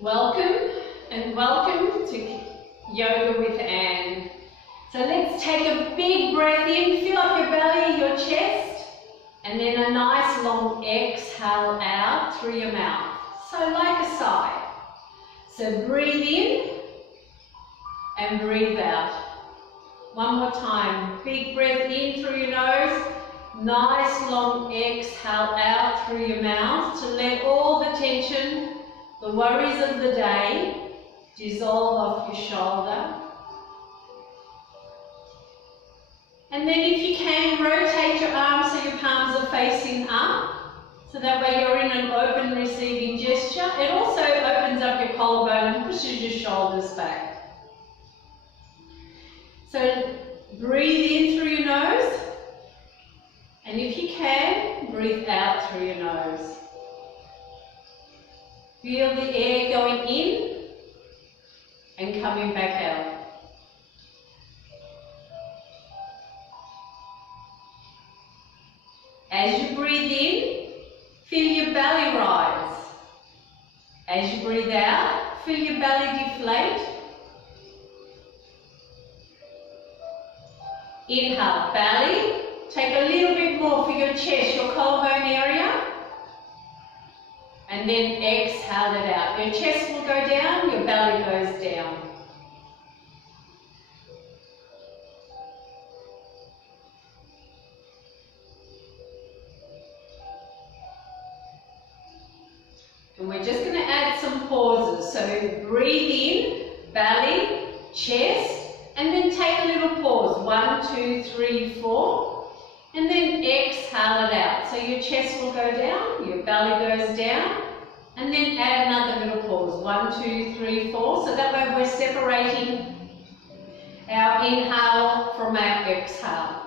Welcome and welcome to Yoga with Anne. So let's take a big breath in, fill up your belly, your chest, and then a nice long exhale out through your mouth. So like a sigh. So breathe in and breathe out. One more time. Big breath in through your nose. Nice long exhale out through your mouth to let all the tension, the worries of the day, dissolve off your shoulder. And then if you can, rotate your arms so your palms are facing up. So that way you're in an open receiving gesture. It also opens up your collarbone and pushes your shoulders back. So breathe in through your nose. And if you can, breathe out through your nose. Feel the air going in and coming back out. As you breathe in, feel your belly rise. As you breathe out, feel your belly deflate. Inhale, belly. Take a little bit more for your chest, your collarbone area. And then exhale it out. Your chest will go down, your belly goes down. And we're just going to add some pauses. So breathe in, belly, chest, and then take a little pause. 1, 2, 3, 4. And then exhale it out. So your chest will go down, your belly goes down, and then add another little pause. 1, 2, 3, 4. So that way we're separating our inhale from our exhale.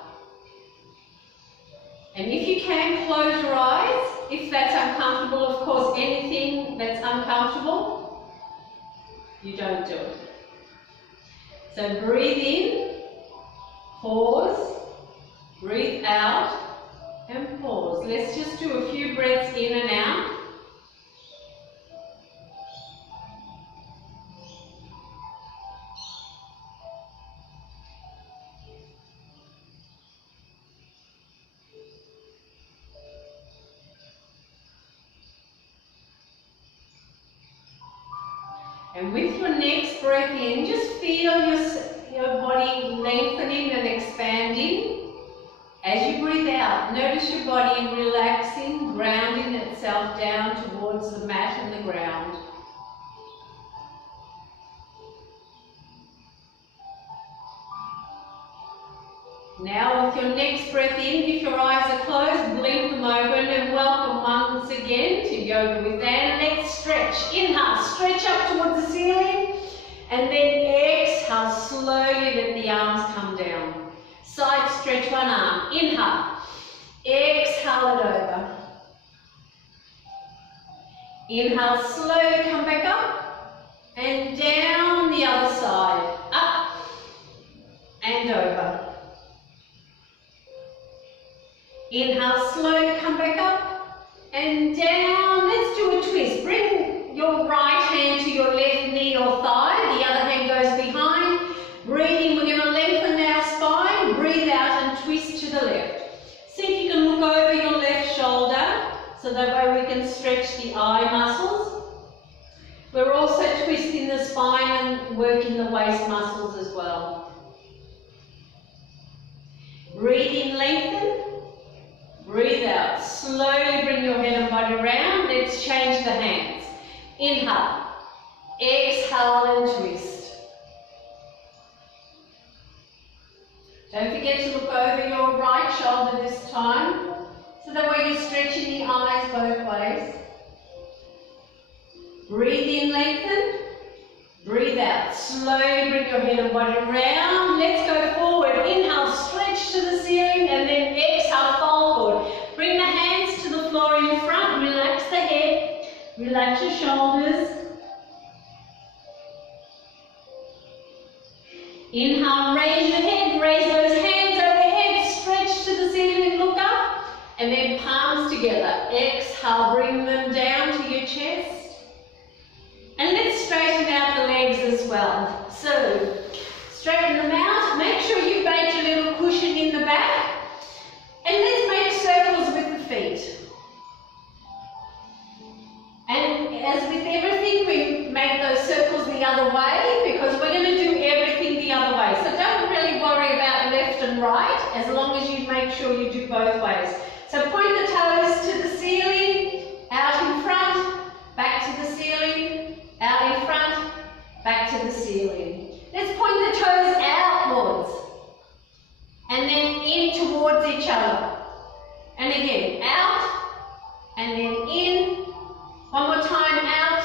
And if you can, close your eyes. If that's uncomfortable, of course, anything that's uncomfortable, you don't do it. So breathe in, pause, breathe out, and pause. Let's just do a few breaths in and out. And with your next breath in, just feel your body lengthening and expanding. As you breathe out, notice your body relaxing, grounding itself down towards the mat and the ground. Now with your next breath in, if your eyes are closed, blink them open and welcome once again to Yoga with Anne. Let's stretch. Inhale, stretch up towards the ceiling, and then exhale, slowly let the arms come down. Side stretch one arm. Inhale, exhale it over. Inhale, slowly come back up, and down the other side. Up, and over. Inhale, slowly come back up and down. Let's do a twist. Bring your right hand to your left knee or thigh. The other hand goes behind. Breathing, we're going to lengthen our spine. Breathe out and twist to the left. See if you can look over your left shoulder so that way we can stretch the eye muscles. We're also twisting the spine and working the waist muscles as well. Breathe in, lengthen. Breathe out. Slowly bring your head and body round. Let's change the hands. Inhale. Exhale and twist. Don't forget to look over your right shoulder this time. So that way you're stretching the eyes both ways. Breathe in, lengthen. Breathe out. Slowly bring your head and body round. Let's go forward. Inhale, stretch to the ceiling, and then exhale, fold forward. Bring the hands to the floor in front. Relax the head. Relax your shoulders. Inhale, raise your head. Raise those hands overhead. Stretch to the ceiling, look up. And then palms together. Exhale, bring them down to your chest. And let's as well. So, straighten them out. Make sure you make your little cushion in the back. And let's make circles with the feet. And as with everything, we make those circles the other way because we're going to do everything the other way. So don't really worry about left and right as long as you make sure you do both ways. So point the toes to the ceiling, out in front, back to the ceiling, out in front, back to the ceiling. Let's point the toes outwards and then in towards each other. And again, out and then in. One more time, out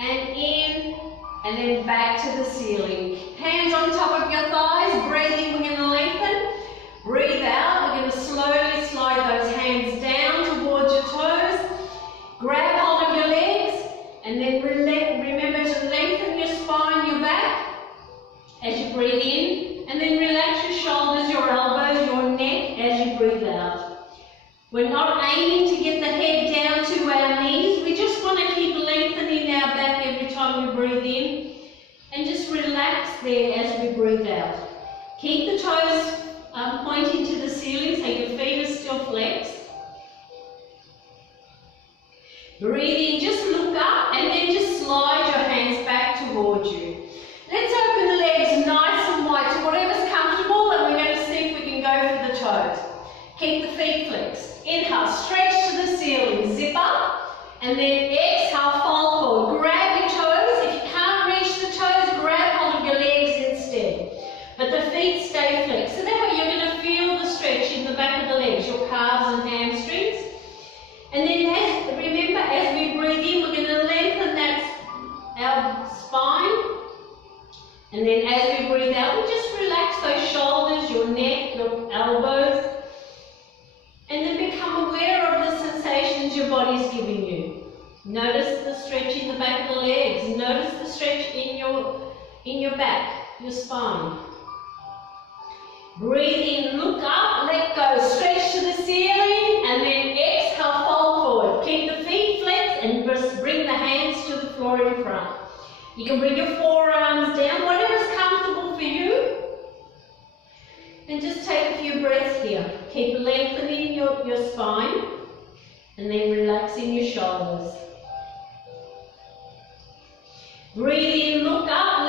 and in, and then back to the ceiling. Hands on top of your thighs, breathing, we're going to lengthen. Breathe out, we're going to slowly slide those hands down towards your toes. Grab hold of your legs, and then remember to lengthen your spine, your back, as you breathe in. And then relax your shoulders, your elbows, your neck as you breathe out. We're not aiming to get the head down to our knees. We just want to keep lengthening our back every time we breathe in. And just relax there as we breathe out. Keep the toes pointing to the ceiling so your feet are still flexed. Breathe in, just look up and then just slide your hands back towards you. Let's open the legs nice and wide to whatever's comfortable, and we're going to see if we can go for the toes. Keep the feet flexed. Inhale, stretch to the ceiling, zip up, and then exhale, fold forward. Grab your toes. If you can't reach the toes, grab hold of your legs instead. But the feet stay flexed. So that way you're going to feel the stretch in the back of the legs, your calves and hamstrings. And then remember, as we breathe in, we're going to lengthen our spine. And then as we breathe out, we just relax those shoulders, your neck, your elbows. And then become aware of the sensations your body's giving you. Notice the stretch in the back of the legs. Notice the stretch in your back, your spine. Breathe in, look up, let go. Stretch to the ceiling and then exhale, fold forward. Keep the feet flexed and just bring the hands to the floor in front. You can bring your forearms down, whatever's comfortable for you. And just take a few breaths here. Keep lengthening your spine and then relaxing your shoulders. Breathe in, look up,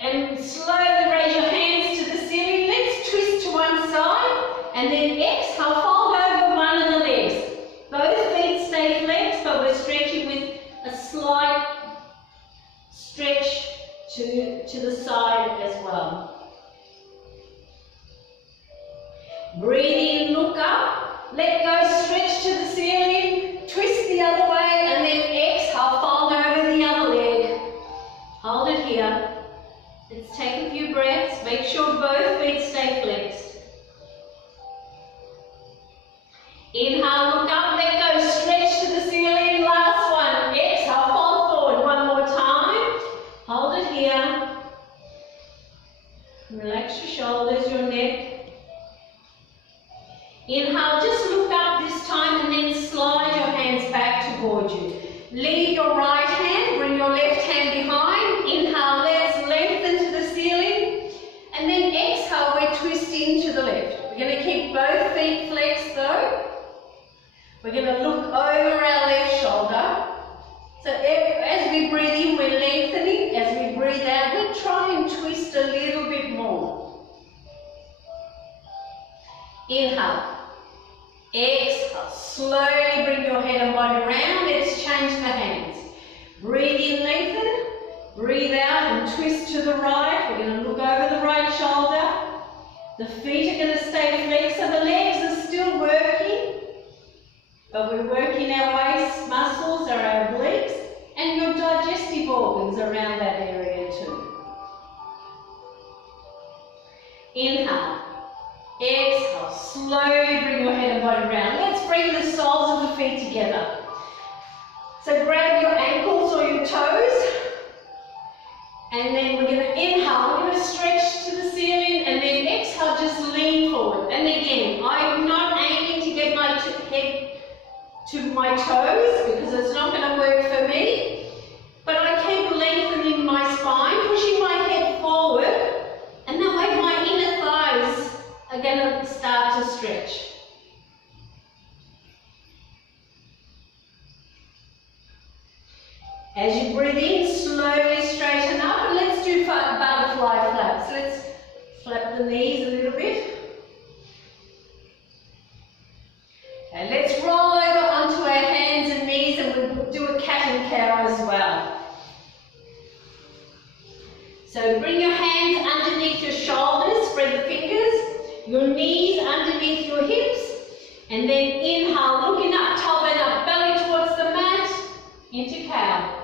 and slowly raise your hands to the ceiling. Let's twist to one side and then exhale, fold over one of the legs. Both feet stay flexed, but we're stretching with a slight stretch to the side as well. Breathe in, look up, let go, stretch to the ceiling, twist the other way, and then exhale, fold over the other leg. Hold it here. Let's take a few breaths. Make sure both feet stay flexed. Inhale, look up, let go, stretch to the ceiling. Last one. Exhale, fold forward. One more time. Hold it here. Relax your shoulders, your neck. Inhale, just look up this time and then slide your hands back towards you. Leave your right hand, bring your left hand behind. Inhale, let's lengthen to the ceiling. And then exhale, we're twisting to the left. We're going to keep both feet flexed though. We're going to look over our left shoulder. So as we breathe in, we're lengthening. As we breathe out, we try and twist a little bit more. Inhale. Exhale. Slowly bring your head and body around. Let's change the hands. Breathe in, lengthen. Breathe out and twist to the right. We're going to look over the right shoulder. The feet are going to stay flexed, so the legs are still working. But we're working our waist muscles, or our obliques, and your digestive organs around that area too. Inhale. Exhale. Slowly bring your head and body around. Let's bring the soles of the feet together. So grab your ankles or your toes. And then we're going to inhale. We're going to stretch to the ceiling. And then exhale, just lean forward. And again, I'm not aiming to get my head to my toes because it's not going to work for me. But I keep lengthening my spine. As you breathe in, slowly straighten up, and let's do butterfly flaps. Let's flap the knees a little bit. Okay, let's roll over onto our hands and knees, and we'll do a cat and cow as well. So bring your hands underneath your shoulders, spread the fingers, your knees underneath your hips, and then inhale, looking up, tailbone up, belly towards the mat, into cow.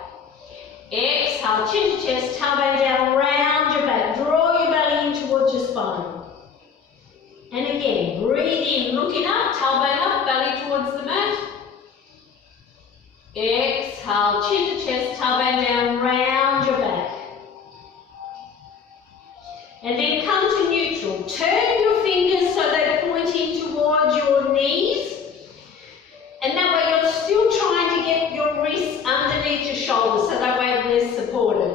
Exhale, chin to chest, tailbone down, round your back, draw your belly in towards your spine. And again, breathe in, looking up, tailbone up, belly towards the mat. Exhale, chin to chest, tailbone down, round your back. And then come to neutral. Turn your fingers so they're pointing towards your knees. And that way you're still trying to get your wrists underneath your shoulders, so that way they're supported.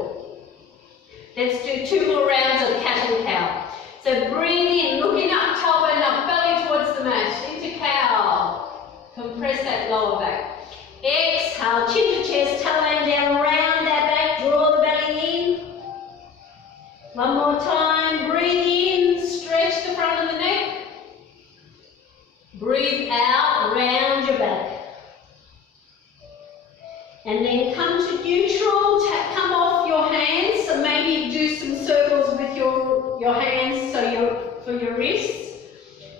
Let's do 2 more rounds of cat and cow. So breathe in, looking up, tailbone up, belly towards the mat, into cow. Compress that lower back. Exhale, chin to chest, tailbone down, round that back, draw the belly in. One more time, breathe in, stretch the front of the neck. Breathe out, round your back. And then come to neutral, come off your hands, so maybe do some circles with your hands for your wrists.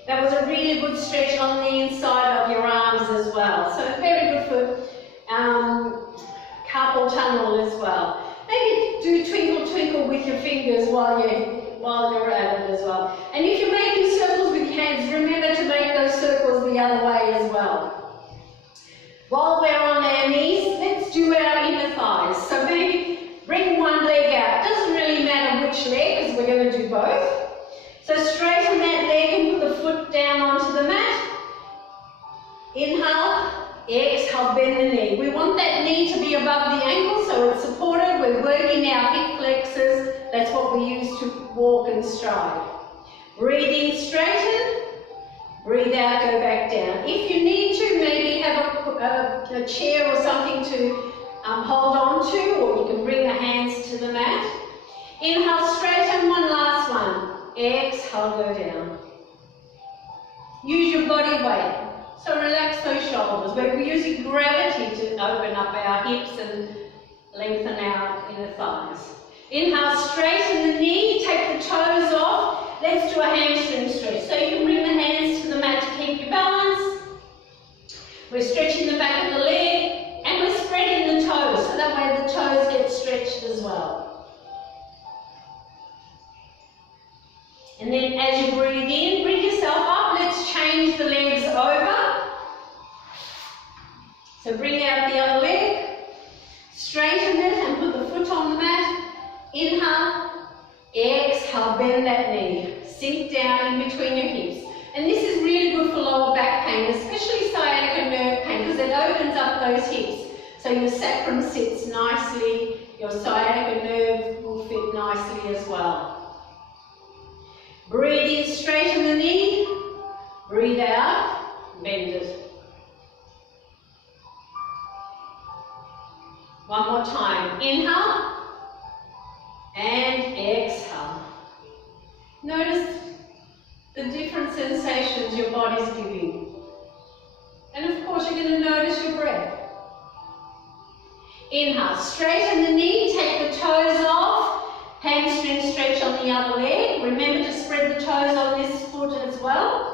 That was a really good stretch on the inside of your arms as well. So very good for carpal tunnel as well. Maybe do twinkle twinkle with your fingers while you're at it as well. And if you're making circles with your hands, remember to make those circles the other way as well. While we're on our knees, let's do our inner thighs. So maybe bring one leg out. It doesn't really matter which leg, because we're going to do both. So straighten that leg and put the foot down onto the mat. Inhale, exhale, bend the knee. We want that knee to be above the ankle so it's supported. We're working our hip flexors. That's what we use to walk and stride. Breathe in, straighten. Breathe out, go back down. If you need to, maybe have a chair or something to hold on to, or you can bring the hands to the mat. Inhale, straighten, one last one. Exhale, go down. Use your body weight. So relax those shoulders. We're using gravity to open up our hips and lengthen our inner thighs. Inhale, straighten the knee, take the toes off. Let's do a hamstring stretch. So you can bring the hands to the mat to keep your balance. We're stretching the back of the leg and we're spreading the toes, so that way the toes get stretched as well. And then as you breathe in, bring yourself up. Let's change the legs over. So bring out the other leg, straighten it and put the foot on the mat. Inhale, exhale, bend that knee. Sink down in between your hips. And this is really good for lower back pain, especially sciatica nerve pain, because it opens up those hips. So your sacrum sits nicely, your sciatica nerve will fit nicely as well. Breathe in, straighten the knee. Breathe out, bend it. One more time. Inhale and exhale. Notice the different sensations your body's giving. And of course, you're going to notice your breath. Inhale, straighten the knee, take the toes off. Hamstring stretch on the other leg. Remember to spread the toes on this foot as well.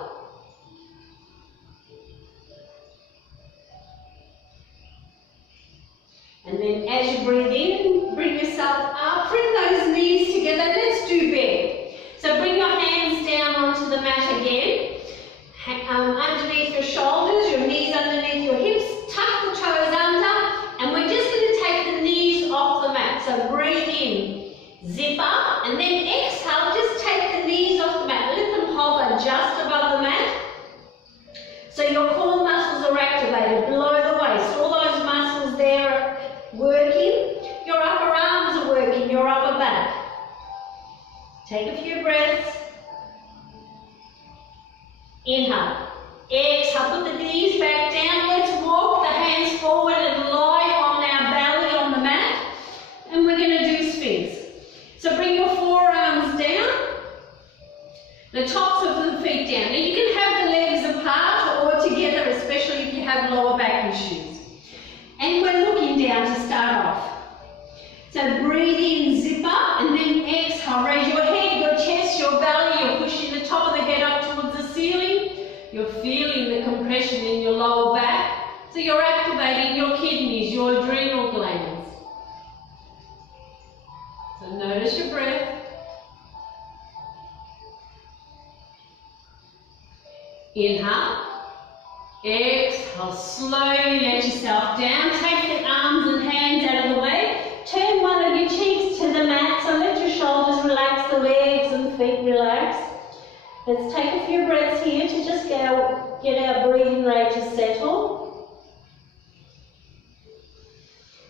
And then as you breathe in, bring yourself up, bring those knees together. Let's do bear. So bring your hands down onto the mat again. Underneath your shoulders, your knees underneath your hips. Tuck the toes under. And we're just going to take the knees off the mat. So breathe in, zip up, and then exhale. Just take the knees off the mat. Let them hover just above the mat. So your core muscles are activated below the waist. All those muscles there are working. Your upper arms are working, your upper back. Take a few breaths. Inhale. Exhale. Put the knees back down. Let's walk the hands forward and lie on our belly on the mat. looking down to start off. So breathe in, zip up, and then exhale. Raise your head, your chest, your belly. You're pushing the top of the head up towards the ceiling. You're feeling the compression in your lower back. So you're activating your kidneys, your adrenal glands. So notice your breath. Inhale. Exhale. Slowly let yourself down. Take the arms and hands out of the way. Turn one of your cheeks to the mat, so let your shoulders relax, the legs and feet relax. Let's take a few breaths here to just get our breathing rate to settle.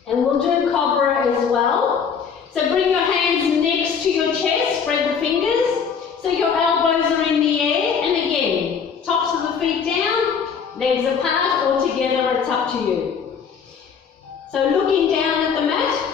And we'll do Cobra as well. So bring your hands next to your chest, spread the fingers, so your elbows are in the air. And again, tops of the feet down, legs apart or together, it's up to you. So looking down at the mat,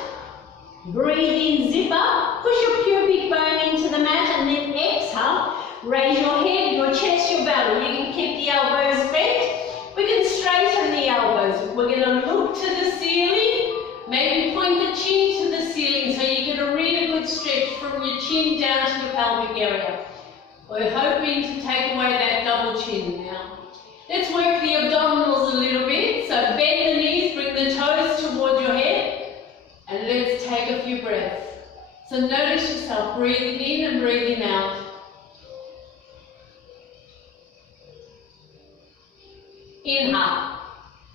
breathe in, zip up, push your pubic bone into the mat, and then exhale. Raise your head, your chest, your belly. You can keep the elbows bent. We can straighten the elbows. We're going to look to the ceiling. Maybe point the chin to the ceiling so you get a really good stretch from your chin down to the pelvic area. We're hoping to take away that double chin now. Let's work the abdominals a little bit. So bend the knees, bring the toes towards your head, and let's take a few breaths. So notice yourself breathing in and breathing out. Inhale.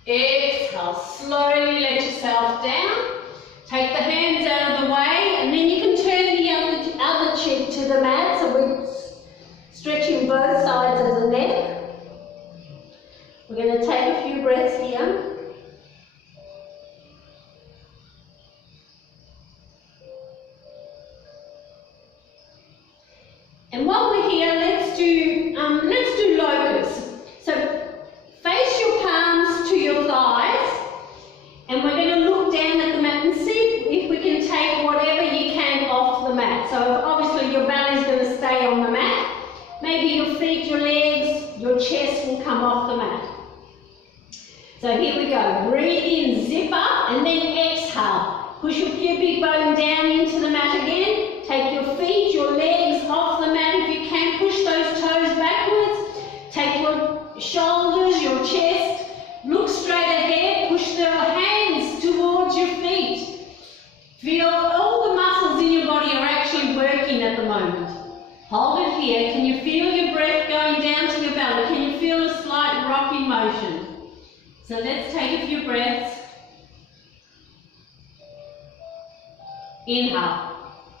Exhale. Slowly let yourself down. Take the hands out of the way, and then you can turn the other cheek to the mat, so we're stretching both sides of the neck. We're going to take a few breaths here. And while we're here, let's do locust. So face your palms to your thighs, and we're going to look down at the mat and see if we can take whatever you can off the mat. So obviously your belly is going to stay on the mat. Maybe your feet, your legs, your chest will come off the mat. So here we go. Breathe in, zip up, and then exhale. Push your pubic bone down into the mat again. Take your feet, your legs off the mat if you can. Push those toes backwards. Take your shoulders, your chest. Look straight ahead. Push the hands towards your feet. Feel all the muscles in your body are actually working at the moment. Hold it here. Can you feel your breath going down to your belly? Can you feel a slight rocking motion? So let's take a few breaths. Inhale.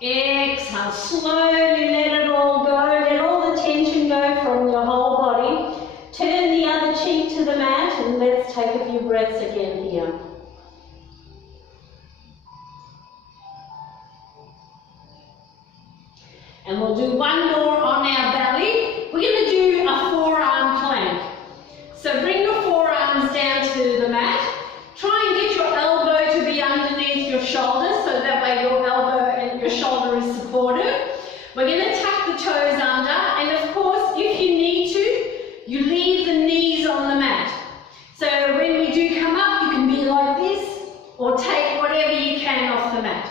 Exhale. Slowly let it all go. Let all the tension go from your whole body. Turn the other cheek to the mat, and let's take a few breaths again here. And we'll do one more on our belly. We're going to do a forearm plank. So bring your forearms down to the mat. Try and get your elbow to be underneath your shoulder, so that way your elbow and your shoulder is supported. We're going to tuck the toes under, and of course, if you need to, you leave the knees on the mat. So when we do come up, you can be like this, or take whatever you can off the mat.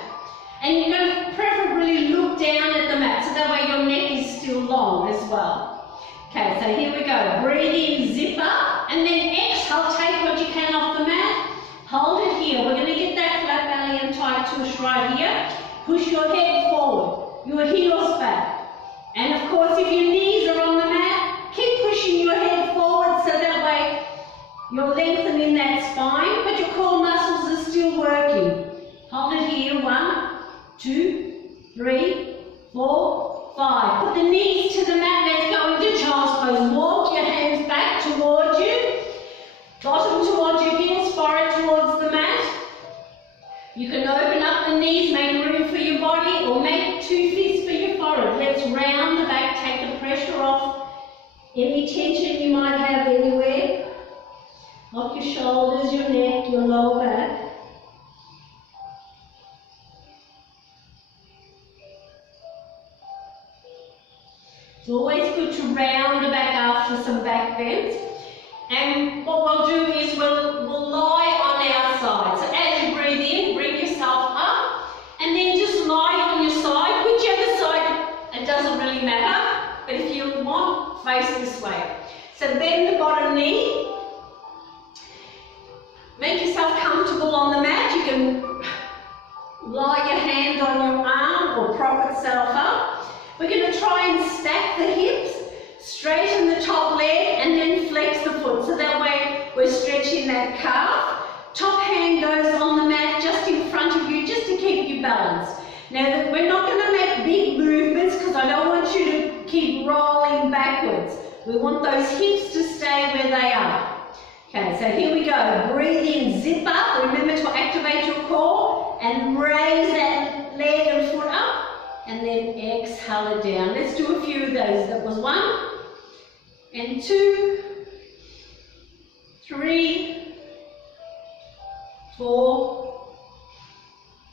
And you're going to preferably look down at the mat, so that way your neck is still long as well. Okay, so here we go. Breathe in, zip up, and then exhale, take what you can off the mat. Hold it here. We're going to get that flat belly and tight tush right here. Push your head forward, your heels back. And of course, if your knees are on the mat, keep pushing your head forward, so that way you're lengthening that spine, but your core muscles are still working. Hold it here. 1, 2, 3, 4, 5. Put the knees to the mat. Let's go into child's pose. Walk your hands back towards you. Bottom towards your heels, forehead towards the mat. You can open up the knees, make room for your body, or make 2 fists for your forehead. Let's round the back, take the pressure off any tension you might have anywhere. Off your shoulders, your neck, your lower back. It's always good to round the back after some back bends. And what we'll do is we'll lie on our side. So as you breathe can lie your hand on your arm or prop itself up. We're going to try and stack the hips, straighten the top leg and then flex the foot. So that way we're stretching that calf. Top hand goes on the mat just in front of you just to keep you balanced. Now we're not going to make big movements because I don't want you to keep rolling backwards. We want those hips to stay where they are. Okay, so here we go. Breathe in, zip up. Remember to activate your core and raise that leg and foot up. And then exhale it down. Let's do a few of those. That was 1 and 2, 3, 4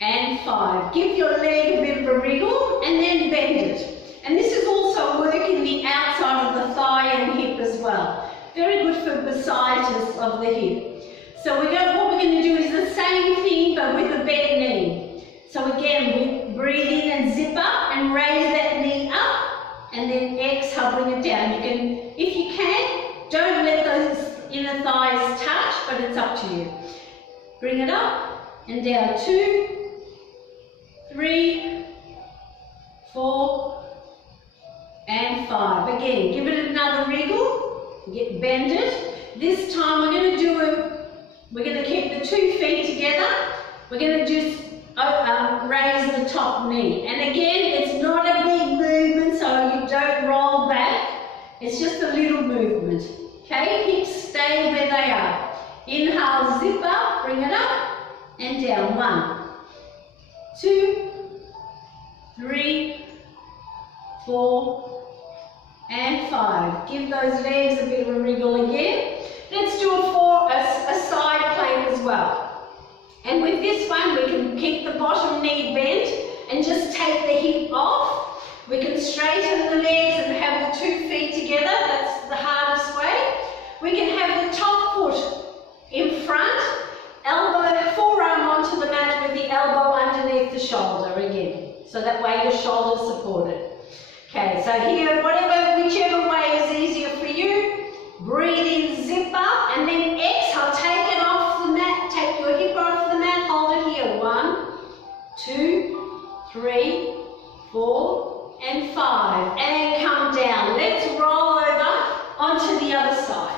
and 5. Give your leg a bit of a wriggle and then bend it. And this is also working the outside of the thigh and hip as well. Very good for bursitis of the hip. So what we're going to do is the same thing but with a bent knee. So again, we breathe in and zip up and raise that knee up and then exhale, bring it down. You can, if you can, don't let those inner thighs touch, but it's up to you. Bring it up and down. 2, 3, 4 and 5. Again, give it another wriggle. Bend it. This time we're going to keep the 2 feet together. We're going to just raise the top knee. And again, it's not a big movement, so you don't roll back. It's just a little movement. Okay, hips stay where they are. Inhale, zip up, bring it up and down. 1, 2, 3, 4 and 5. Give those legs a bit of a wriggle again. Let's do a side plank as well. And with this one, we can keep the bottom knee bent and just take the hip off. We can straighten the legs and have the 2 feet together. That's the hardest way. We can have the top foot in front, forearm onto the mat with the elbow underneath the shoulder again. So that way your shoulder's supported. Okay, so here, whichever way is easier for you, breathe in, zip up, and then exhale, take it off the mat, take your hip off the mat, hold it here. 1, 2, 3, 4, and 5. And come down. Let's roll over onto the other side.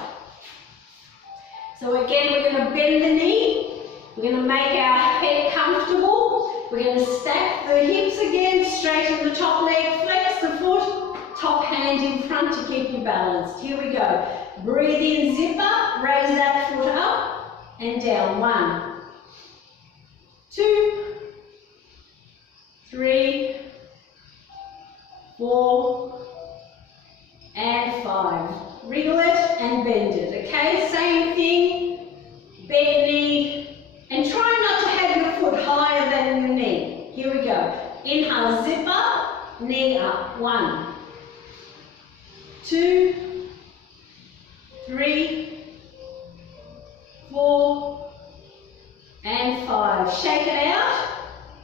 So again, we're going to bend the knee. We're going to make our head comfortable. We're going to stack the hips again, straighten the top leg, flex the foot, top hand in front to keep you balanced. Here we go. Breathe in, zip up, raise that foot up and down. 1, 2, 3, 4 and 5. Wriggle it and bend it. Okay, same thing. Bend knee and try not to have your foot higher than your knee. Here we go. Inhale, zip up, knee up. 1, 2, 3, 4 and 5. Shake it out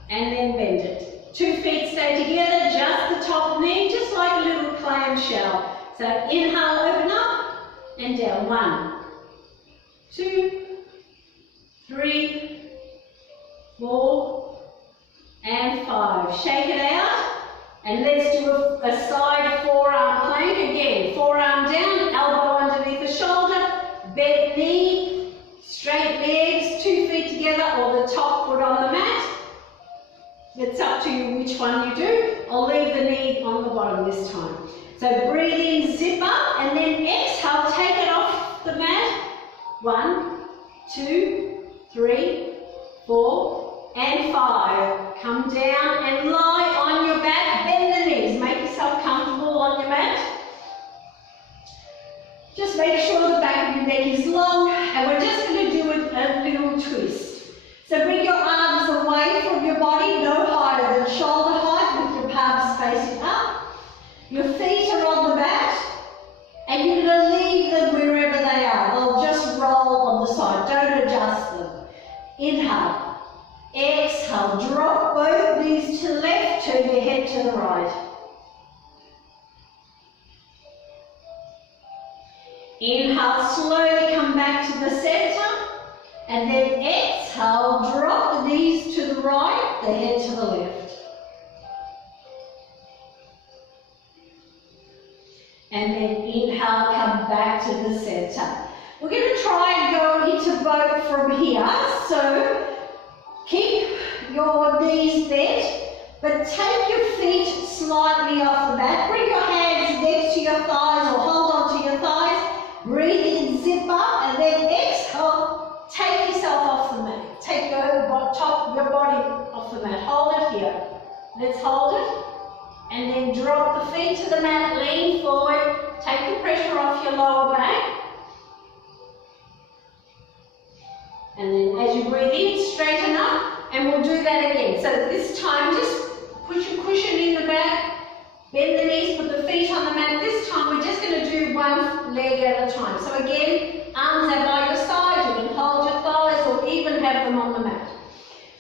and then bend it. 2 feet stay together, just the top knee, just like a little clamshell. So inhale, open up and down. 1, 2, 3, 4 and 5. Shake it out and let's do a side forearm plank again. Forearm down, elbow underneath the shoulder, bent knee, straight legs, 2 feet together or the top foot on the mat. It's up to you which one you do. I'll leave the knee on the bottom this time. So breathe in, zip up, and then exhale, take it off the mat. 1, 2, 3, 4, and 5. Come down and lie on your back, bend the knees. Make yourself comfortable on your mat. Just make sure the back of your neck is long, and we're just going to do a little twist. So bring your arms away from your body, no higher than shoulder height, with your palms facing up. Your feet are on the mat, and you're going to leave them wherever they are. They'll just roll on the side. Don't adjust them. Inhale. Exhale. Drop both knees to the left, turn your head to the right. Inhale, slowly come back to the center. And then exhale, drop the knees to the right, the head to the left. And then inhale, come back to the center. We're going to try and go into boat from here. So keep your knees bent, but take your feet slightly off the mat. Bring your hands next to your thighs or hold on to your thighs. Breathe in, zip up, and then exhale. Take yourself off the mat. Take your top of your body off the mat. Hold it here. Let's hold it. And then drop the feet to the mat, lean forward. Take the pressure off your lower back. And then as you breathe in, straighten up. And we'll do that again. So this time, just put your cushion in the back. Bend the knees, put the feet on the mat. This time, we're just going to do one leg at a time. So again, arms out by your side. You can hold your thighs or even have them on the mat.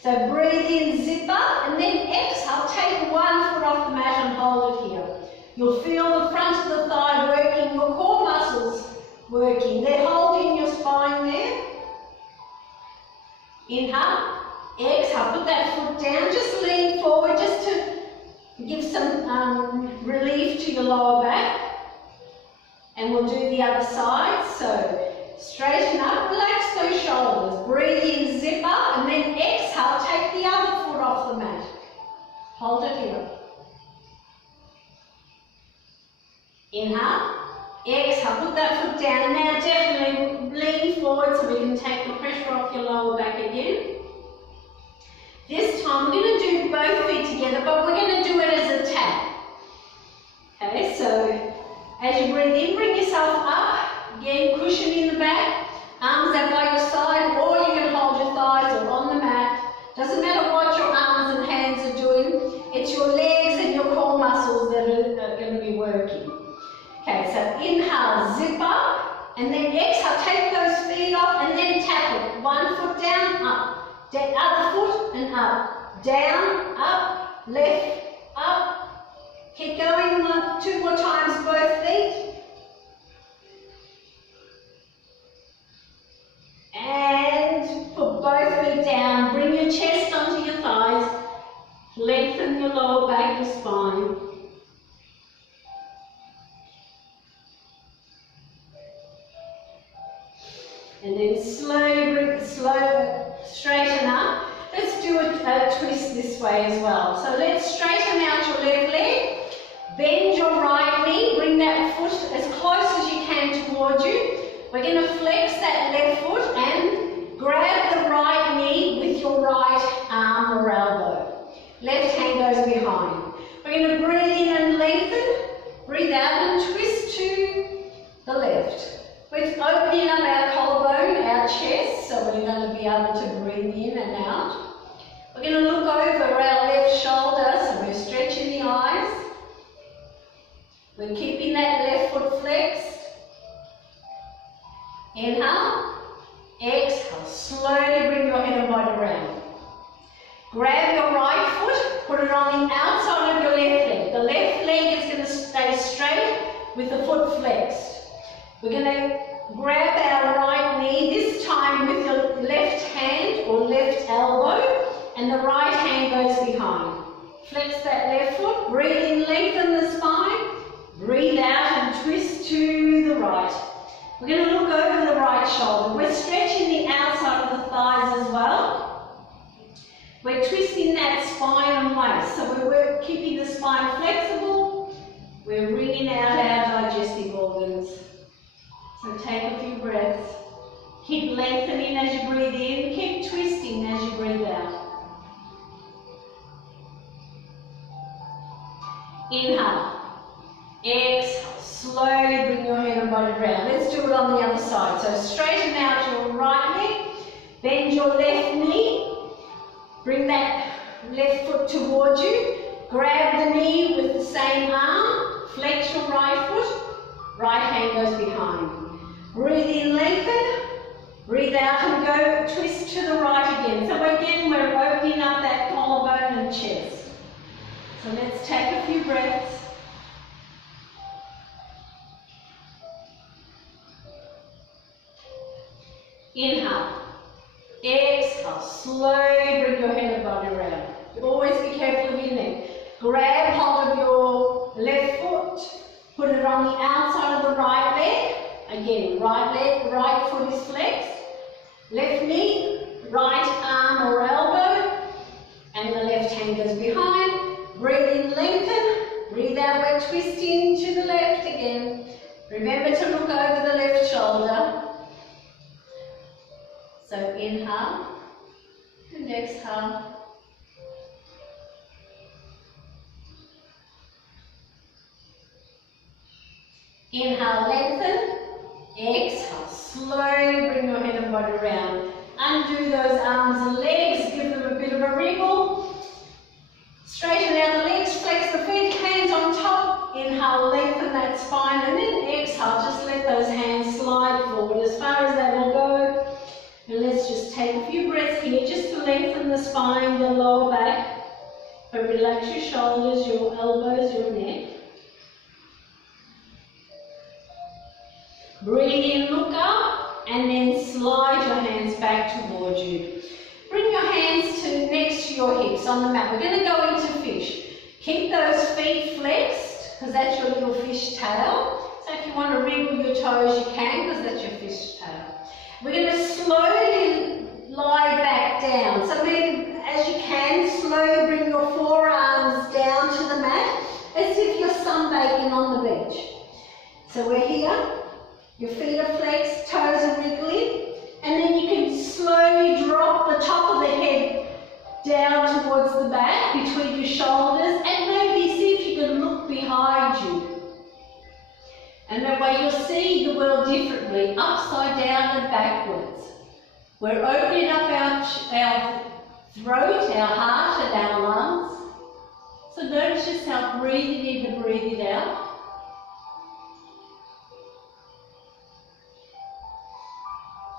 So breathe in, zip up, and then exhale. Take one foot off the mat and hold it here. You'll feel the front of the thigh working, your core muscles working. They're holding your spine there. Inhale. Exhale. Put that foot down. Just lean forward just to give some relief to your lower back. And we'll do the other side. So straighten up, relax those shoulders. Breathe in, zip up, and then exhale. Take the other foot off the mat. Hold it here. Inhale. Exhale. Put that foot down. Now definitely lean forward so we can take the pressure off your lower back again. This time we're going to do both feet together, but we're going to do it as a tap. Okay, so as you breathe in, bring yourself up. Again, cushion in the back, arms out by your side, or you can hold your thighs or on the mat. Doesn't matter what your arms and hands are doing, it's your legs and your core muscles that are going to be working. Okay, so inhale, zip up, and then exhale, take those feet off, and then tap it. One foot down, up. The other foot and up. Down, up, left, up. Keep going, two more times, both feet. And put both feet down. Bring your chest onto your thighs. Lengthen your lower back, your spine. And then slowly, straighten up. Let's do a twist this way as well. So let's straighten out your left leg. Bend your right knee. Bring that foot as close as you can towards you. We're going to flex that left foot and grab the right knee with your right arm or elbow. Left hand goes behind. We're going to breathe in and lengthen. Breathe out and twist to the left. We're opening up our collarbone, our chest, so we're going to be able to breathe in and out. We're going to look over our left shoulder, so we're stretching the eyes. We're keeping that left foot flexed. Inhale. Exhale. Slowly bring your head and body around. Grab your right foot, put it on the outside of your left leg. The left leg is going to stay straight with the foot flexed. We're going to grab our right knee, this time with your left hand or left elbow, and the right hand goes behind. Flex that left foot, breathe in, lengthen the spine, breathe out and twist to the right. We're going to look over the right shoulder. We're stretching the outside of the thighs as well. We're twisting that spine and waist, so we're keeping the spine flexible. We're wringing out our digestive organs. So take a few breaths. Keep lengthening as you breathe in. Keep twisting as you breathe out. Inhale. Exhale. Slowly bring your head and body around. Let's do it on the other side. So straighten out your right leg. Bend your left knee. Bring that left foot towards you. Grab the knee with the same arm. Flex your right foot. Right hand goes behind. Breathe in, lengthen. Breathe out and go twist to the right again. So again, we're opening up that collarbone and chest. So let's take a few breaths. Inhale. there, bring your head and body around. Always be careful of your neck. Grab hold of your left foot, put it on the outside of the right leg. Again, right leg, right foot is flexed. Left knee, right arm or elbow, and the left hand goes behind. Breathe in, lengthen. Breathe out, we're twisting to the left again. Remember to look over the left shoulder. So inhale and exhale. Inhale, lengthen. Exhale, slowly bring your head and body around. Undo those arms and legs, give them a bit of a wriggle. Straighten out the legs, flex the feet, hands on top. Inhale, lengthen that spine, and then exhale, just let those hands slide forward as far as they will go. And let's just take a few breaths here, just to lengthen the spine, the lower back. But relax your shoulders, your elbows, your neck. Breathe in, look up, and then slide your hands back towards you. Bring your hands next to your hips on the mat. We're going to go into fish. Keep those feet flexed, because that's your little fish tail. So if you want to wriggle your toes, you can, because that's your fish tail. We're going to slowly lie back down. So then, as you can, slowly bring your forearms down to the mat, as if you're sunbaking on the beach. So we're here. Your feet are flexed, toes are wiggling, and then you can slowly drop the top of the head down towards the back, between your shoulders, and maybe see if you can look behind you. And that way you'll see the world differently, upside down and backwards. We're opening up our throat, our heart, and our lungs. So notice yourself breathing in and breathing out.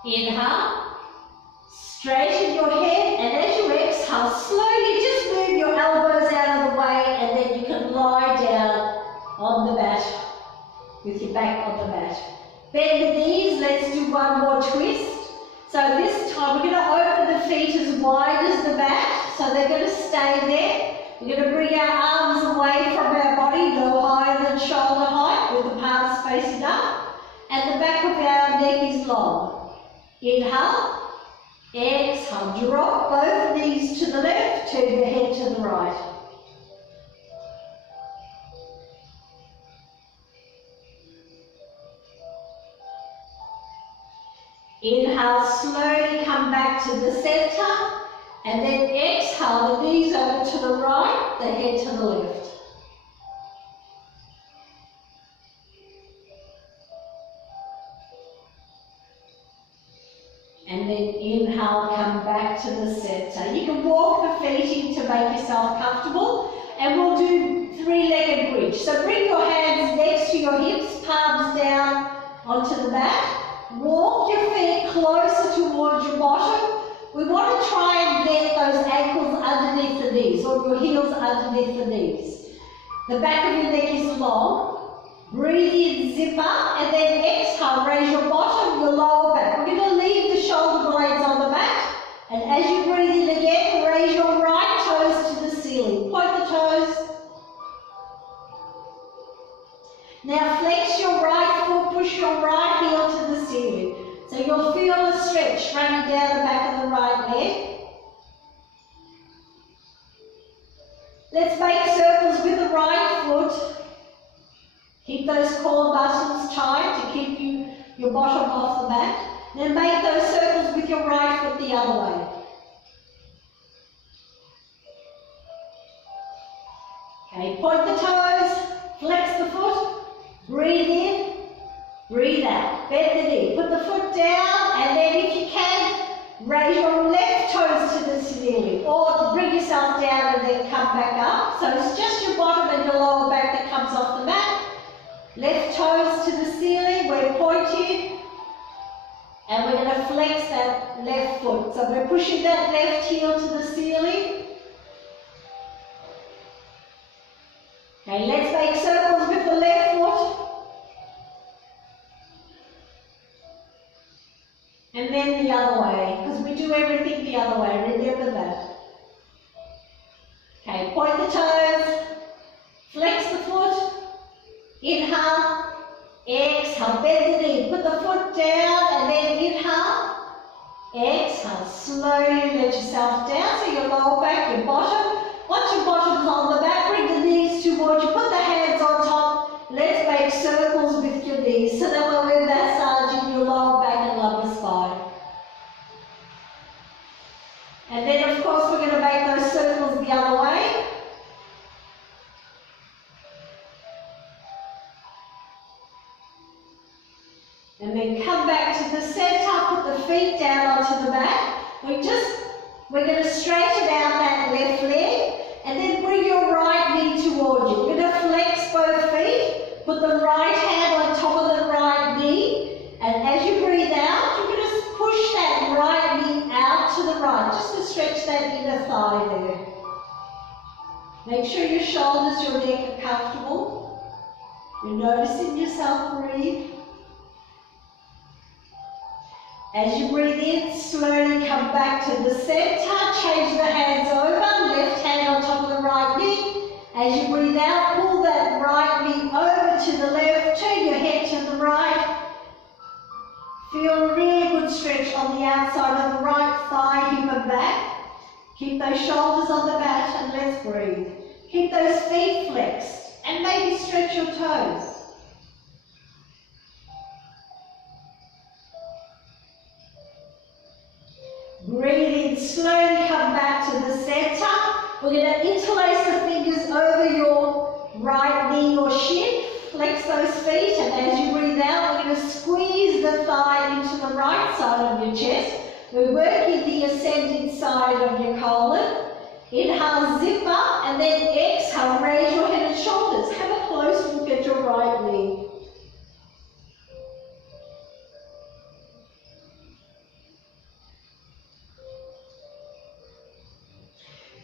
Inhale, straighten your head, and as you exhale, slowly just move your elbows out of the way, and then you can lie down on the mat with your back on the mat. Bend the knees, let's do one more twist. So this time we're going to open the feet as wide as the mat, so they're going to stay there. We're going to bring our arms away from our body, no higher than shoulder height, with the palms facing up, and the back of our neck is long. Inhale, exhale, drop both knees to the left, turn your head to the right. Inhale, slowly come back to the center, and then exhale, the knees over to the right, the head to the left. And then inhale, come back to the center. You can walk the feet in to make yourself comfortable, and we'll do three-legged bridge. So bring your hands next to your hips, palms down onto the mat. Walk your feet closer towards your bottom. We want to try and get those ankles underneath the knees, or your heels underneath the knees. The back of your neck is long. Breathe in, zip up, and then exhale, raise your bottom, your lower back. We're going to leave the shoulder blades on the mat, and as you breathe in again, raise your right toes to the ceiling. Point the toes. Now flex your right foot, push your right heel to the ceiling. So you'll feel a stretch running down the back of the right leg. Let's make circles with the right foot. Keep those core muscles tight to keep your bottom off the mat. Then make those circles with your right foot the other way. Okay, point the toes, flex the foot, breathe in, breathe out. Bend the knee, put the foot down, and then if you can, raise your left toes to the ceiling, or bring yourself down and then come back up. So it's just your bottom and your lower back that comes off the mat. Left toes to the ceiling, we're pointing, and we're going to flex that left foot. So we're pushing that left heel to the ceiling. Okay, let's make circles with the left foot. And then the other way, because we do everything the other way, remember that. Exhale, bend the knee, put the foot down, and then inhale. Exhale, slowly let yourself down, so your lower back, your bottom. Once your bottom's on the back, bring the knees towards you, put the hands on top. Let's make circles with your knees, so that when we're massaging your lower back and lower spine. And then of course we're going to make those circles the other way. And then come back to the center, put the feet down onto the mat. We're going to straighten out that left leg and then bring your right knee towards you. We're going to flex both feet, put the right hand on top of the right knee, and as you breathe out, you're going to push that right knee out to the right, just to stretch that inner thigh there. Make sure your shoulders, your neck are comfortable. You're noticing yourself breathe. As you breathe in, slowly come back to the center, change the hands over, left hand on top of the right knee. As you breathe out, pull that right knee over to the left, turn your head to the right. Feel a really good stretch on the outside of the right thigh, hip and back. Keep those shoulders on the mat and let's breathe. Keep those feet flexed and maybe stretch your toes. Breathe in, slowly come back to the center. We're going to interlace the fingers over your right knee or shin. Flex those feet, and as you breathe out, we're going to squeeze the thigh into the right side of your chest. We're working the ascending side of your colon. Inhale, zip up, and then exhale, raise your head and shoulders. Have a close look at your right knee.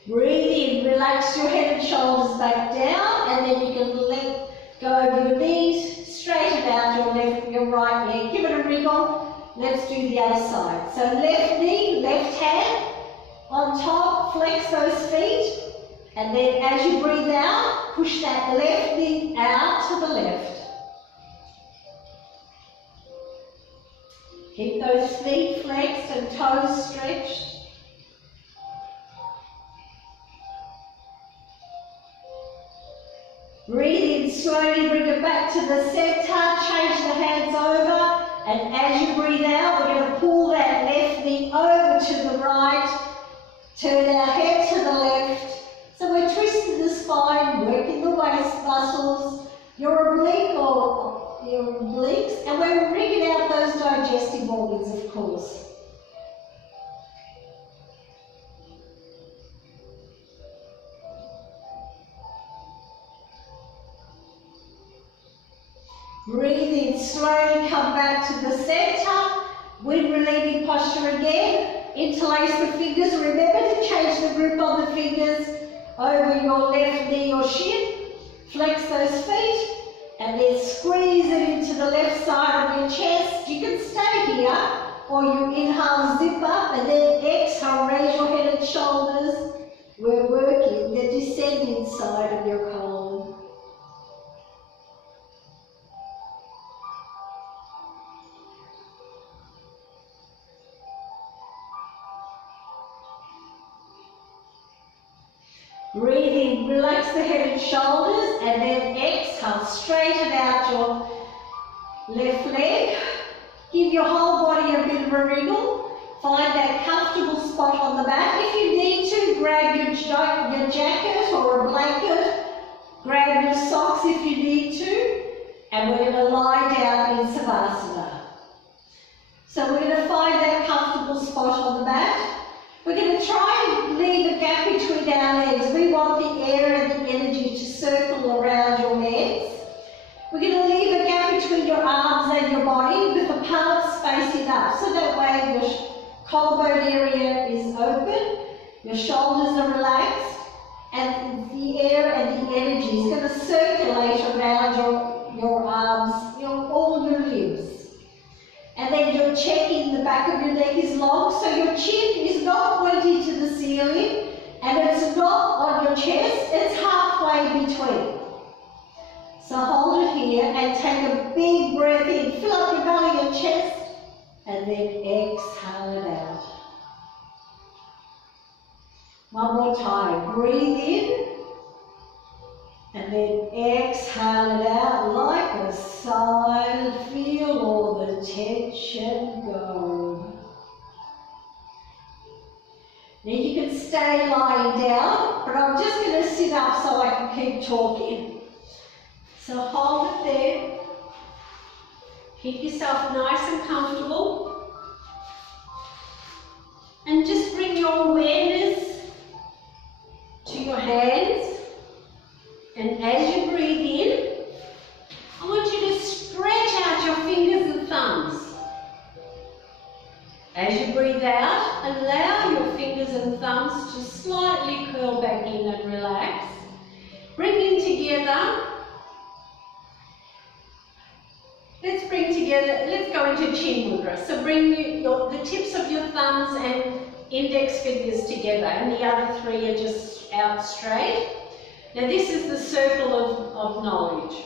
Breathe in, relax your head and shoulders back down, and then you can let go of your knees, straighten out your right leg, give it a wriggle. Let's do the other side. So left knee, left hand on top, flex those feet, and then as you breathe out, push that left knee out to the left. Keep those feet flexed and toes stretched. Breathe in, slowly bring it back to the center, change the hands over, and as you breathe out, we're going to pull that left knee over to the right, turn our head to the left. So we're twisting the spine, working the waist muscles, your oblique or your obliques, and we're bringing out those digestive organs, of course. Breathe in, slowly come back to the center. Wind relieving posture again. Interlace the fingers. Remember to change the grip on the fingers over your left knee or shin. Flex those feet and then squeeze it into the left side of your chest. You can stay here or you inhale, zip up, and then exhale, raise your head and shoulders. We're working the descending side of your colon. Breathe in, relax the head and shoulders, and then exhale, straighten out your left leg. Give your whole body a bit of a wriggle. Find that comfortable spot on the mat. If you need to, grab your jacket or a blanket. Grab your socks if you need to. And we're going to lie down in Savasana. So we're going to find that comfortable spot on the mat. We're going to try and leave a gap between our legs. We want the air and the energy to circle around your legs. We're going to leave a gap between your arms and your body with the palms facing up. So that way your collarbone area is open, your shoulders are relaxed, and the air and the energy is going to circulate around your arms, all your limbs. And then you're checking the back of your neck is long, so your chin is not pointing to the ceiling, and it's not on your chest, it's halfway between. So hold it here and take a big breath in, fill up your belly and chest, and then exhale it out. One more time, breathe in, and then exhale it out like a sigh, and feel all the tension go. Now you can stay lying down, but I'm just going to sit up so I can keep talking. So hold it there. Keep yourself nice and comfortable. And just bring your awareness to your hands. And as you breathe in, I want you to stretch out your fingers and thumbs. As you breathe out, allow your fingers and thumbs to slightly curl back in and relax. Bringing together, let's go into chin mudra. So bring the tips of your thumbs and index fingers together, and the other three are just out straight. Now this is the circle of knowledge.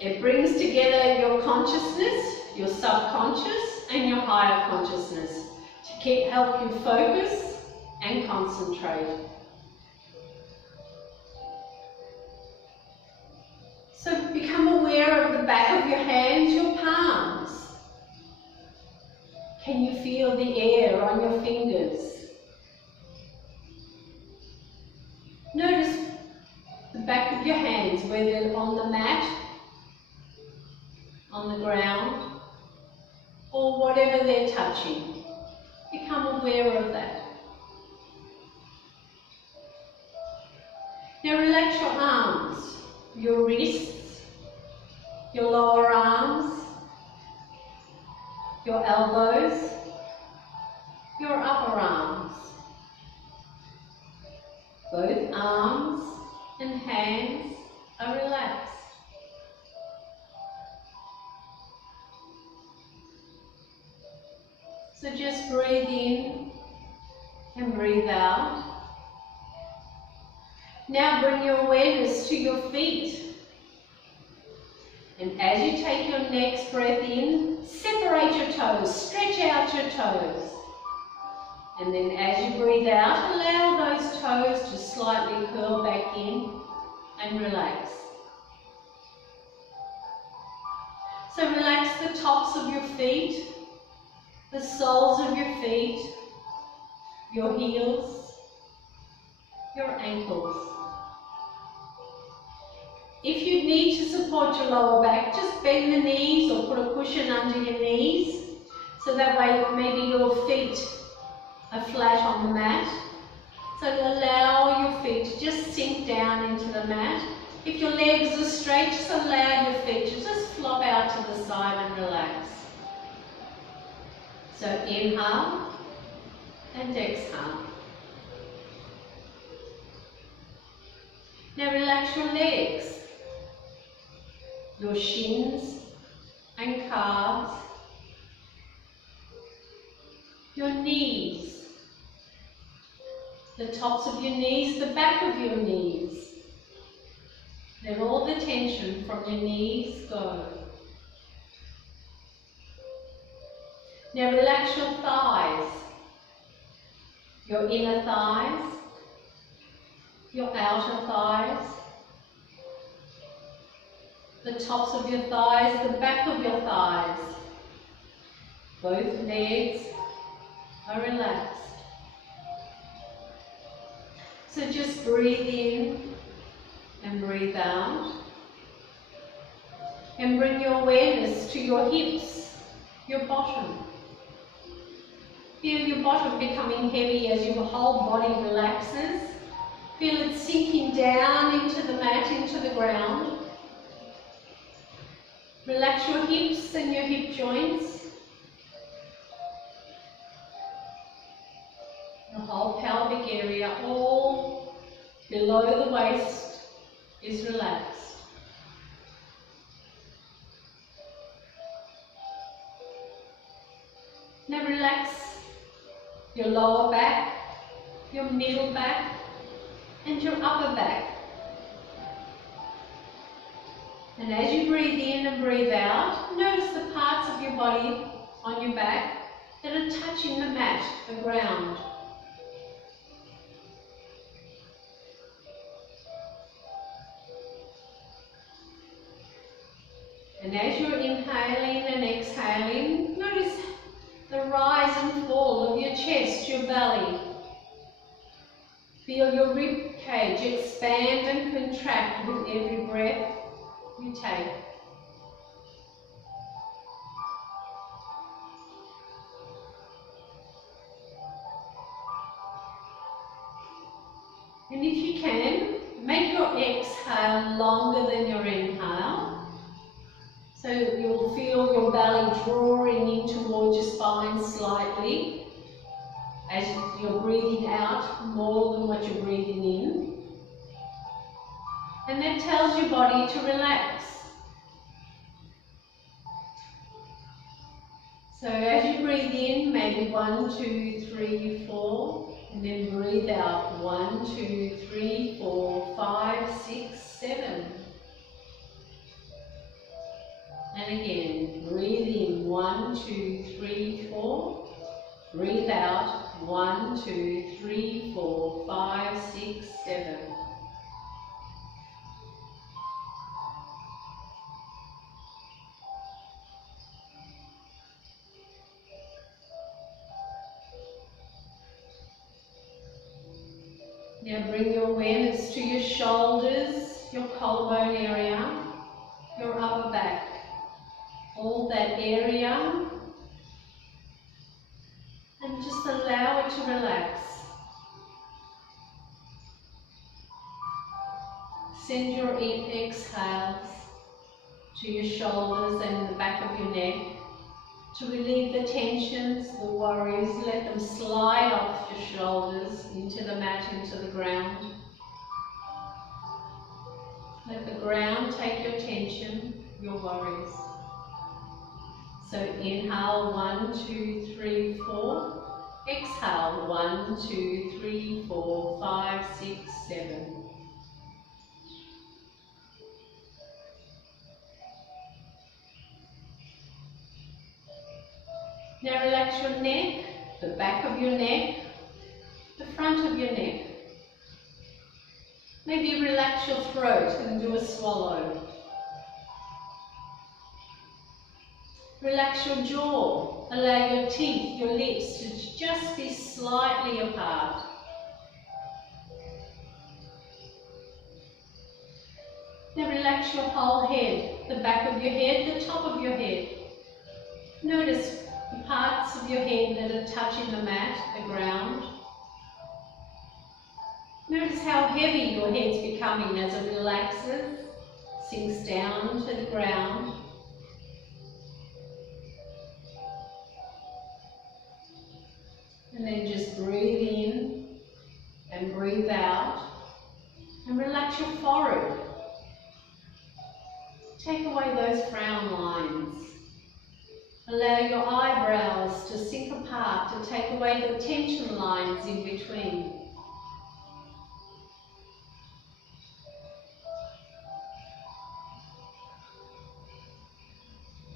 It brings together your consciousness, your subconscious, and your higher consciousness to help you focus and concentrate. So become aware of the back of your hands, your palms. Can you feel the air on your fingers? Notice the back of your hands, whether on the mat, on the ground, or whatever they're touching. Become aware of that. Now relax your arms, your wrists, your lower arms, your elbows, your upper arms. Both arms and hands are relaxed. So just breathe in and breathe out. Now bring your awareness to your feet. And as you take your next breath in, separate your toes, stretch out your toes. And then as you breathe out, allow those toes to slightly curl back in and relax. So relax the tops of your feet, the soles of your feet, your heels, your ankles. If you need to support your lower back, just bend the knees or put a cushion under your knees, so that way maybe your feet are flat on the mat. So allow your feet to just sink down into the mat. If your legs are straight, just allow your feet to just flop out to the side and relax. So inhale and exhale. Now relax your legs, your shins and calves, your knees, the tops of your knees, the back of your knees. Let all the tension from your knees go. Now relax your thighs, your inner thighs, your outer thighs, the tops of your thighs, the back of your thighs. Both legs are relaxed. So just breathe in and breathe out. And bring your awareness to your hips, your bottom. Feel your bottom becoming heavy as your whole body relaxes. Feel it sinking down into the mat, into the ground. Relax your hips and your hip joints. The whole pelvic area, all below the waist, is relaxed. Now relax your lower back, your middle back, and your upper back. And as you breathe in and breathe out, notice the parts of your body on your back that are touching the mat, the ground. And as you're inhaling and exhaling, notice the rise and fall of your chest, your belly. Feel your rib cage expand and contract with every breath you take. And if you can, make your exhale longer than your inhale. So you'll feel your belly drawing in towards your spine slightly as you're breathing out more than what you're breathing in. And that tells your body to relax. So as you breathe in, maybe 1, 2, 3, 4, and then breathe out 1, 2, 3, 4, 5, 6, 7. And again, breathe in 1, 2, 3, 4. Breathe out 1, 2, 3, 4, 5, 6, 7. Now bring your awareness to your shoulders, your collarbone area, your upper back. All that area, and just allow it to relax. Send your exhales to your shoulders and the back of your neck to relieve the tensions, the worries. Let them slide off your shoulders into the mat, into the ground. Let the ground take your tension, your worries. So inhale 1, 2, 3, 4. Exhale 1, 2, 3, 4, 5, 6, 7. Now relax your neck, the back of your neck, the front of your neck. Maybe relax your throat and do a swallow. Relax your jaw. Allow your teeth, your lips to just be slightly apart. Now relax your whole head, the back of your head, the top of your head. Notice the parts of your head that are touching the mat, the ground. Notice how heavy your head's becoming as it relaxes, sinks down to the ground. And then just breathe in and breathe out. And relax your forehead. Take away those frown lines. Allow your eyebrows to sink apart, to take away the tension lines in between.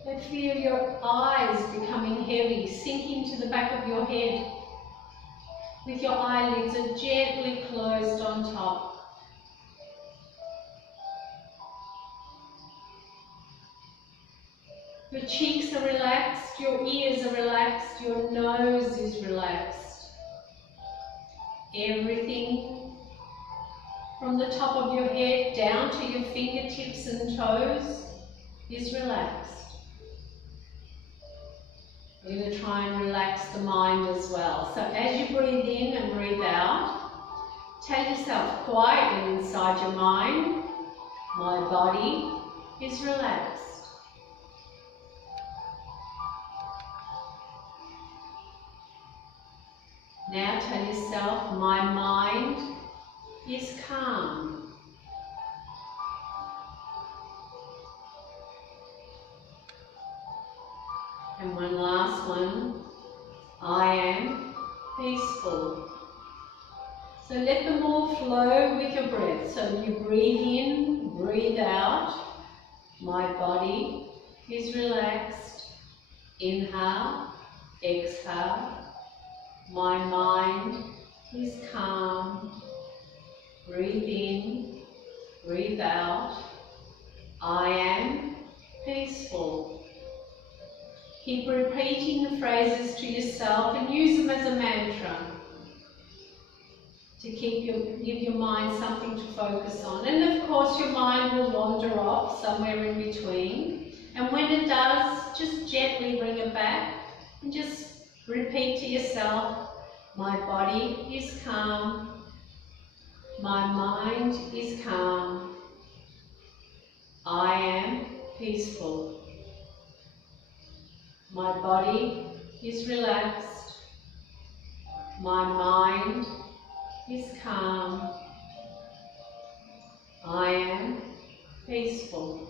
And feel your eyes becoming heavy, sinking to the back of your head, with your eyelids are gently closed on top. Your cheeks are relaxed, your ears are relaxed, your nose is relaxed. Everything from the top of your head down to your fingertips and toes is relaxed. We're going to try and relax the mind as well. So as you breathe in and breathe out, tell yourself quietly inside your mind, my body is relaxed. Now tell yourself, my mind is calm. And one last one, I am peaceful. So let them all flow with your breath. So you breathe in, breathe out. My body is relaxed. Inhale, exhale. My mind is calm. Breathe in, breathe out. I am peaceful. Keep repeating the phrases to yourself and use them as a mantra to give your mind something to focus on. And of course your mind will wander off somewhere in between. And when it does, just gently bring it back and just repeat to yourself, my body is calm, my mind is calm, I am peaceful. My body is relaxed, my mind is calm, I am peaceful.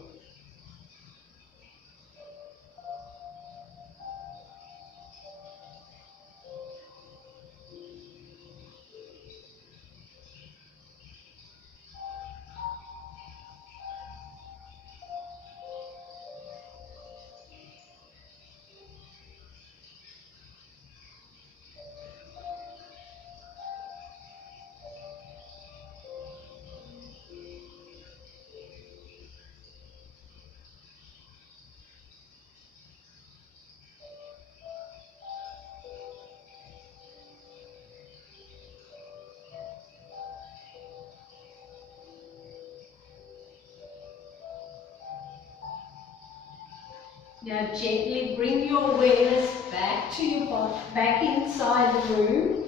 Now gently bring your awareness back to your body, back inside the room,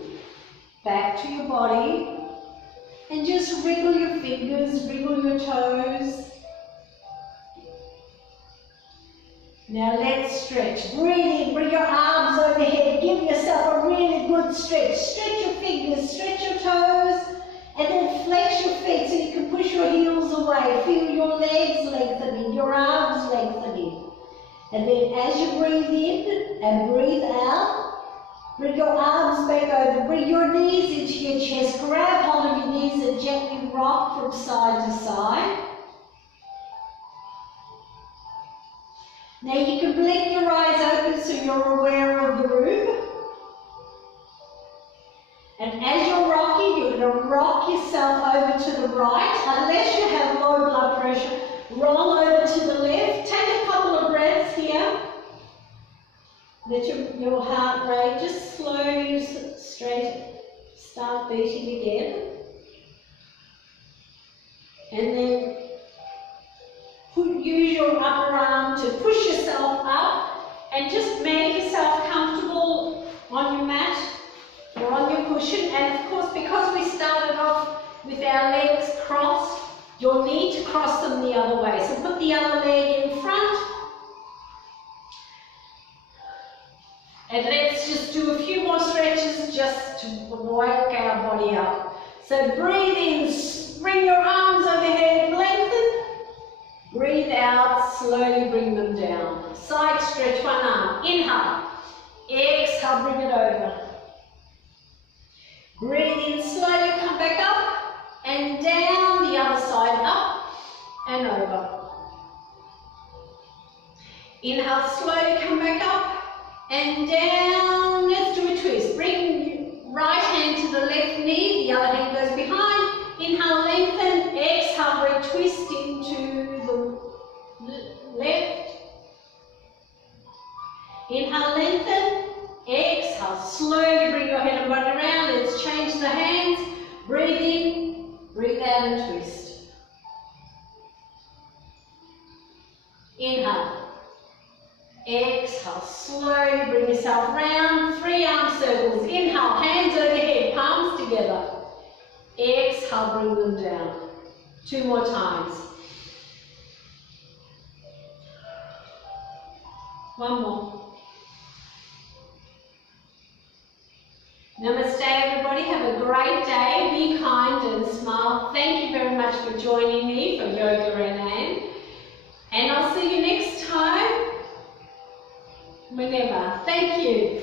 back to your body, and just wriggle your fingers, wriggle your toes. Now let's stretch. Breathe in, bring your arms overhead, give yourself a really good stretch. Stretch your fingers, stretch your toes, and then flex your feet so you can push your heels away. Feel your legs lengthening, your arms lengthening. And then as you breathe in and breathe out, bring your arms back over, bring your knees into your chest, grab hold of your knees and gently rock from side to side. Now you can blink your eyes open so you're aware of the room. And as you're rocking, you're going to rock yourself over to the right. Unless you have low blood pressure, roll over to the left. Take a couple of breaths here. Let your heart rate just slowly start beating again. And then use your upper arm to push yourself up and just make yourself comfortable on your mat or on your cushion. And of course, because we started off with our legs crossed, you'll need to cross them the other way. So put the other leg in front. And let's just do a few more stretches just to wake our body up. So breathe in, bring your arms overhead, lengthen. Breathe out, slowly bring them down. Side stretch one arm. Inhale. Exhale, bring it over. Breathe in, slowly come back up and down, the other side, up and over. Inhale, slowly come back up and down. Let's do a twist. Bring right hand to the left knee, the other hand goes behind. Inhale, lengthen. Exhale, bring twist into the left. Inhale, lengthen. Exhale, slowly bring your head and run around. Let's change the hands. Breathe in, breathe out and twist. Inhale. Exhale, slowly bring yourself round. 3 arm circles. Inhale, hands overhead, palms together. Exhale, bring them down. 2 more times. 1 more. Namaste everybody, have a great day, be kind and smile. Thank you very much for joining me for Yoga Renan. And I'll see you next time, whenever. Thank you.